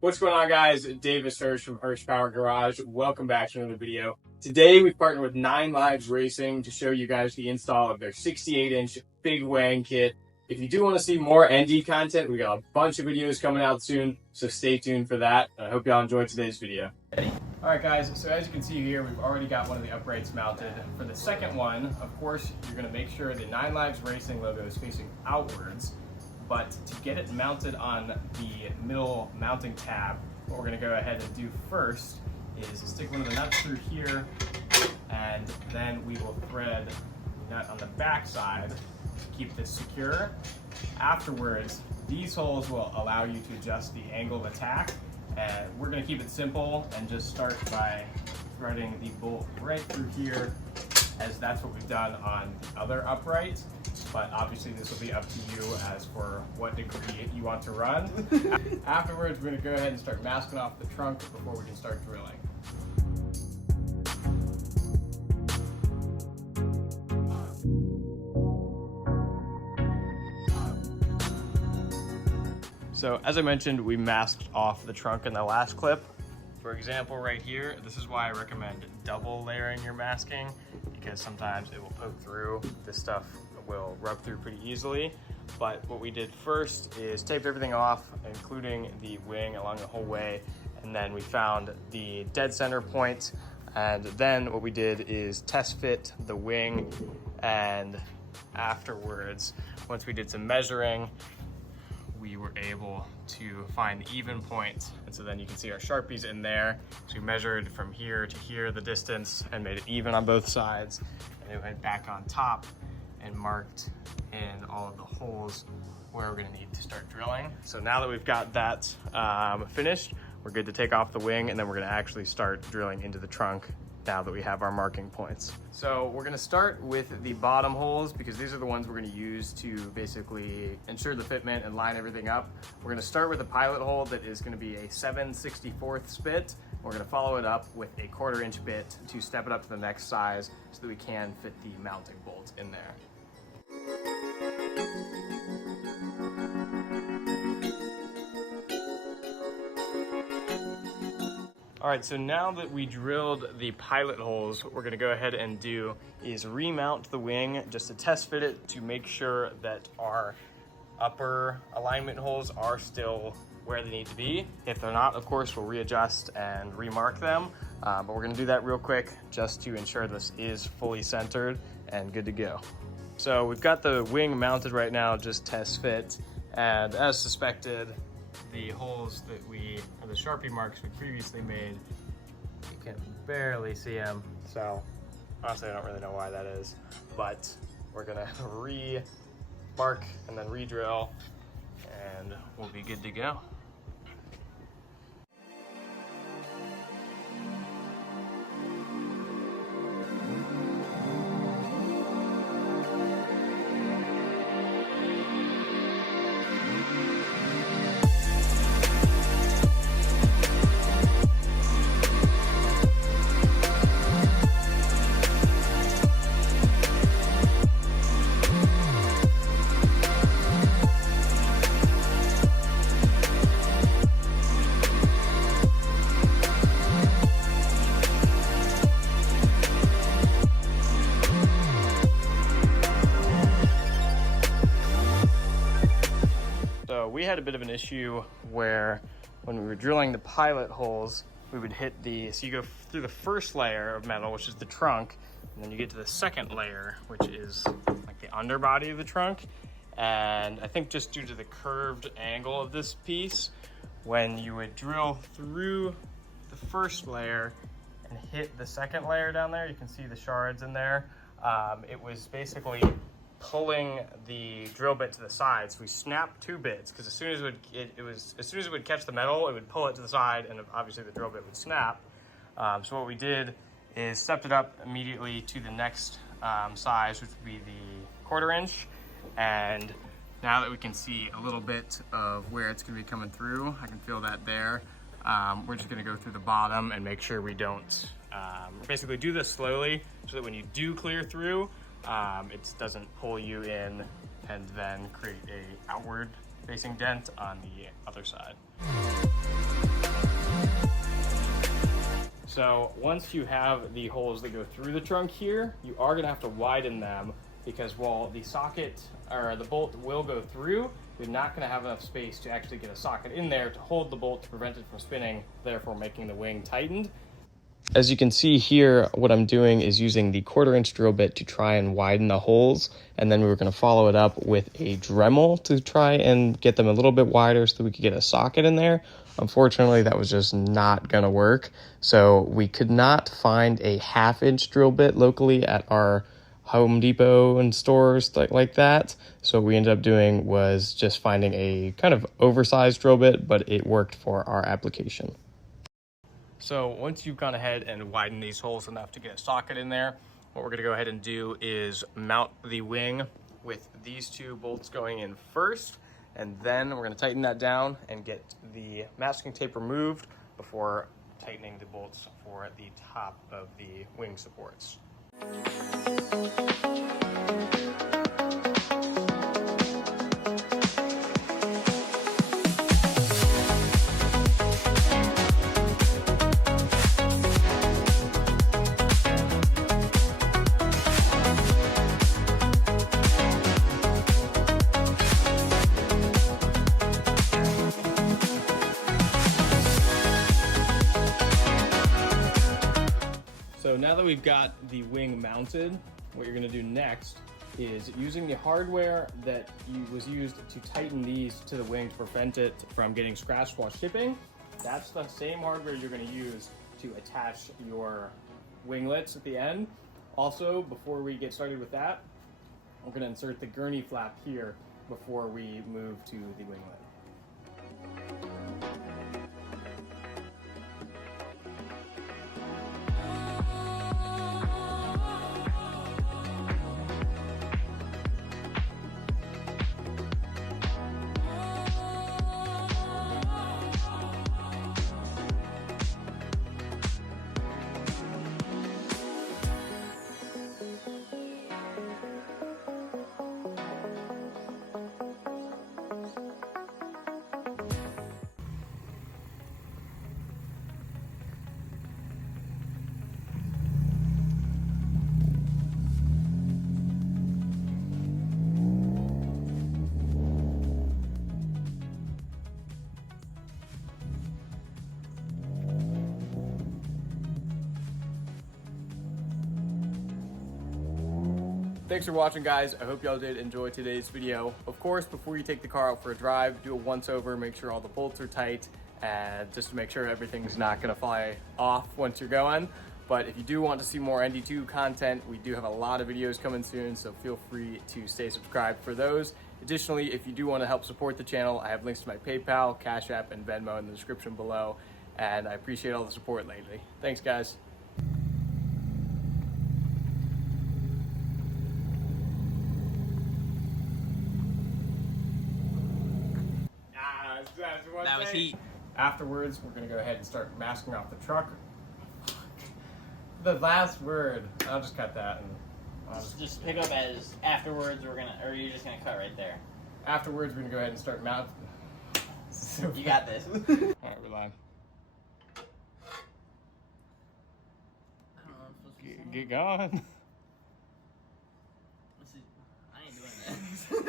What's going on, guys? Davis Hirsch from Hirsch Power Garage. Welcome back to another video. Today we partnered with 9Lives Racing to show you guys the install of their 68-inch big wang kit. If you do want to see more ND content, we got a bunch of videos coming out soon, so stay tuned for that. I hope y'all enjoyed today's video. Alright guys, so as you can see here, we've already got one of the uprights mounted. For the second one, of course, you're going to make sure the 9Lives Racing logo is facing outwards. But to get it mounted on the middle mounting tab, what we're going to go ahead and do first is stick one of the nuts through here, and then we will thread the nut on the back side to keep this secure. Afterwards, these holes will allow you to adjust the angle of attack, and we're going to keep it simple and just start by threading the bolt right through here, as that's what we've done on the other upright. But obviously this will be up to you as for what degree you want to run. Afterwards, we're going to go ahead and start masking off the trunk before we can start drilling. So as I mentioned, we masked off the trunk in the last clip. For example, right here, this is why I recommend double layering your masking, because sometimes it will poke through. This stuff will rub through pretty easily. But what we did first is taped everything off, including the wing along the whole way, and then we found the dead center point, and then what we did is test fit the wing, and afterwards, once we did some measuring, we were able to find the even point. And so then you can see our Sharpies in there. So we measured from here to here the distance and made it even on both sides. And then we went back on top and marked in all of the holes where we're gonna need to start drilling. So now that we've got that finished, we're good to take off the wing, and then we're gonna actually start drilling into the trunk now that we have our marking points. So we're gonna start with the bottom holes, because these are the ones we're gonna use to basically ensure the fitment and line everything up. We're gonna start with a pilot hole that is gonna be a 7/64 bit. We're gonna follow it up with a 1/4 inch bit to step it up to the next size so that we can fit the mounting bolts in there. All right, so now that we drilled the pilot holes, what we're gonna go ahead and do is remount the wing just to test fit it to make sure that our upper alignment holes are still where they need to be. If they're not, of course, we'll readjust and remark them, but we're gonna do that real quick just to ensure this is fully centered and good to go. So we've got the wing mounted right now, just test fit, and as suspected, the holes that or the Sharpie marks we previously made, you can barely see them. So honestly, I don't really know why that is, but we're gonna re-mark and then re-drill, and we'll be good to go. We had a bit of an issue where when we were drilling the pilot holes, we would hit so you go through the first layer of metal, which is the trunk, and then you get to the second layer, which is like the underbody of the trunk. And I think just due to the curved angle of this piece, when you would drill through the first layer and hit the second layer down there, you can see the shards in there. It was basically pulling the drill bit to the side. So we snapped 2 bits, because as soon as it would catch the metal, it would pull it to the side, and obviously the drill bit would snap. So what we did is stepped it up immediately to the next size, which would be the 1/4 inch. And now that we can see a little bit of where it's gonna be coming through, I can feel that there. We're just gonna go through the bottom and make sure we don't, basically do this slowly so that when you do clear through, it doesn't pull you in and then create a outward facing dent on the other side. So once you have the holes that go through the trunk here, you are gonna have to widen them, because while the socket or the bolt will go through, you're not gonna have enough space to actually get a socket in there to hold the bolt to prevent it from spinning, therefore making the wing tightened. As you can see here, what I'm doing is using the 1/4" drill bit to try and widen the holes, and then we were going to follow it up with a Dremel to try and get them a little bit wider so that we could get a socket in there. Unfortunately, that was just not going to work, so we could not find a 1/2" drill bit locally at our Home Depot and stores like that. So what we ended up doing was just finding a kind of oversized drill bit, but it worked for our application. So once you've gone ahead and widened these holes enough to get a socket in there, what we're gonna go ahead and do is mount the wing with these 2 bolts going in first, and then we're gonna tighten that down and get the masking tape removed before tightening the bolts for the top of the wing supports. So now that we've got the wing mounted, what you're going to do next is using the hardware that was used to tighten these to the wing to prevent it from getting scratched while shipping. That's the same hardware you're going to use to attach your winglets at the end. Also, before we get started with that, we're going to insert the gurney flap here before we move to the winglet. Thanks for watching, guys. I hope y'all did enjoy today's video. Of course, before you take the car out for a drive, do a once over, make sure all the bolts are tight, and just to make sure everything's not gonna fly off once you're going. But if you do want to see more ND2 content, we do have a lot of videos coming soon, so feel free to stay subscribed for those. Additionally, if you do want to help support the channel, I have links to my PayPal, Cash App, and Venmo in the description below, and I appreciate all the support lately. Thanks, guys. That was heat. Afterwards, we're gonna go ahead and start masking off the truck. The last word. I'll just cut that and I'll Just pick up as afterwards. Or you're just gonna cut right there. Afterwards, we're gonna go ahead and start mounting. So You got this. All right, we're live. I don't know what I'm supposed to be saying. Get going. I ain't doing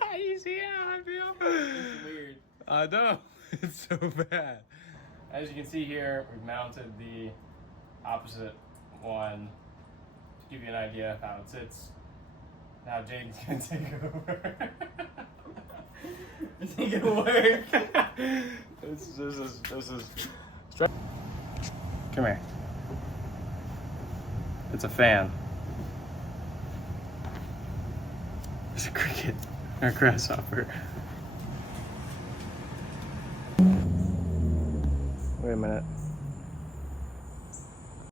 that. You see how I feel? It's weird. I know. It's so bad. As you can see here, we've mounted the opposite one to give you an idea of how it sits. Now Jaden's gonna take over. It's not gonna work. This is. Come here. It's a fan. It's a cricket or a grasshopper. Wait a minute.